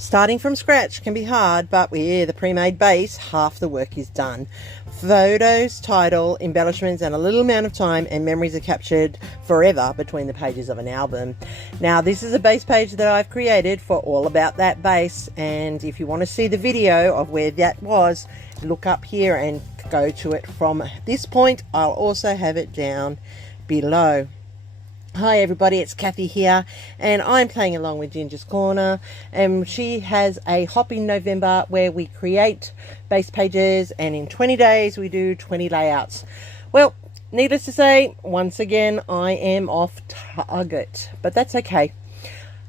Starting from scratch can be hard, but with the pre-made base, half the work is done. Photos, title, embellishments, and a little amount of time and memories are captured forever between the pages of an album. Now, this is a base page that I've created for All About That Base, and if you want to see the video of where that was, look up here and go to it from this point. I'll also have it down below. Hi everybody, it's Kathy here, and I'm playing along with Ginger's Corner, and she has a hop in November where we create base pages, and in 20 days we do 20 layouts. Well, needless to say, once again I am off target, but that's okay.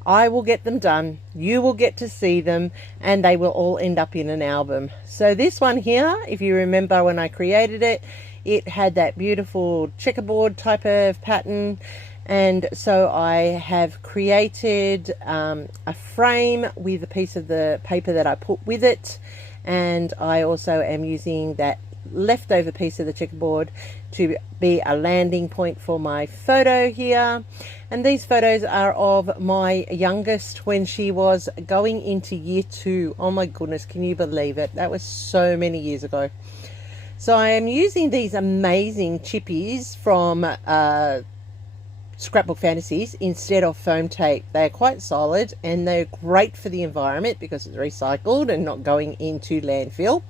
I will get them done, you will get to see them, and they will all end up in an album. So this one here, if you remember when I created it, it had that beautiful checkerboard type of pattern. And so I have created a frame with a piece of the paper that I put with it, and I also am using that leftover piece of the checkerboard to be a landing point for my photo here. And these photos are of my youngest when she was going into year 2. Oh my goodness, can you believe it? That was so many years ago. So I am using these amazing chippies from Scrapbook Fantasies instead of foam tape. They're quite solid and they're great for the environment because it's recycled and not going into landfill.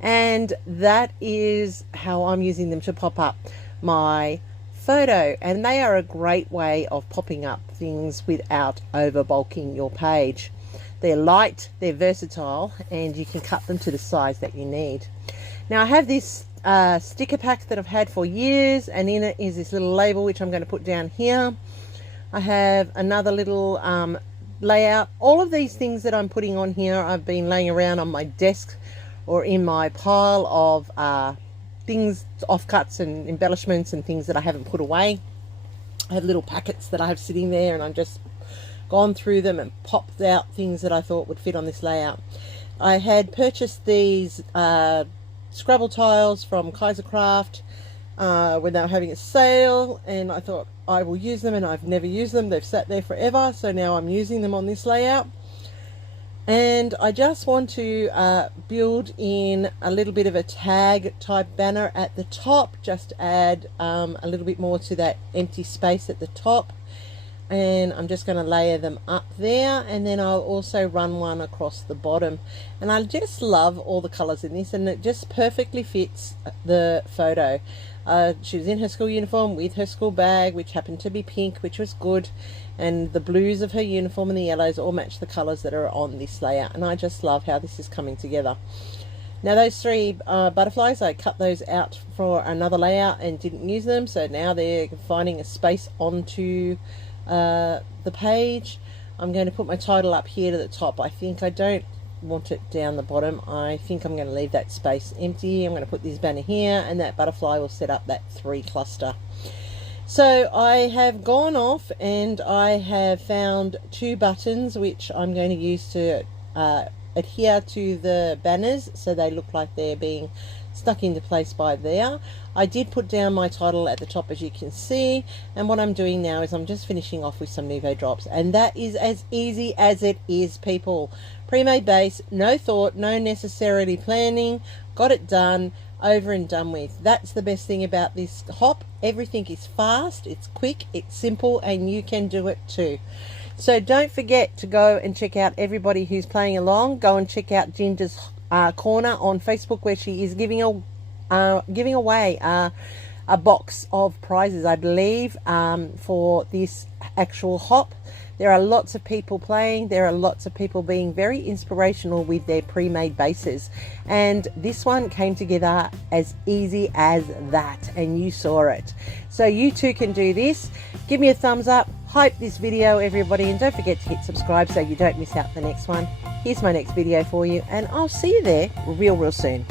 And that is how I'm using them to pop up my photo, and they are a great way of popping up things without over bulking your page. They're light, they're versatile, and you can cut them to the size that you need. Now I have this sticker pack that I've had for years, and in it is this little label which I'm going to put down here. I have another little layout. All of these things that I'm putting on here I've been laying around on my desk or in my pile of things, offcuts and embellishments and things that I haven't put away. I have little packets that I have sitting there, and I've just gone through them and popped out things that I thought would fit on this layout. I had purchased these Scrabble tiles from Kaisercraft when they were having a sale, and I thought I will use them, and I've never used them. They've sat there forever, so now I'm using them on this layout. And I just want to build in a little bit of a tag type banner at the top, just to add a little bit more to that empty space at the top. And I'm just going to layer them up there, and then I'll also run one across the bottom. And I just love all the colors in this, and it just perfectly fits the photo. She was in her school uniform with her school bag, which happened to be pink, which was good, and the blues of her uniform and the yellows all match the colors that are on this layout, and I just love how this is coming together. Now those 3 butterflies, I cut those out for another layout and didn't use them, so now they're finding a space onto the page. I'm going to put my title up here to the top. I think I don't want it down the bottom. I think I'm going to leave that space empty. I'm going to put this banner here, and that butterfly will set up that 3 cluster. So I have gone off and I have found 2 buttons which I'm going to use to adhere to the banners so they look like they're being stuck into place by there. I did put down my title at the top, as you can see, and what I'm doing now is I'm just finishing off with some Nuvo drops, and that is as easy as it is, people. Pre-made base, no thought, no necessarily planning, got it done, over and done with. That's the best thing about this hop. Everything is fast, it's quick, it's simple, and you can do it too. So don't forget to go and check out everybody who's playing along. Go and check out Ginger's Corner on Facebook, where she is giving away a box of prizes, I believe, for this actual hop. There are lots of people playing. There are lots of people being very inspirational with their pre-made bases, and this one came together as easy as that, and you saw it. So you too can do this. Give me a thumbs up, hype this video, everybody, and don't forget to hit subscribe so you don't miss out the next one. Here's my next video for you, and I'll see you there real soon.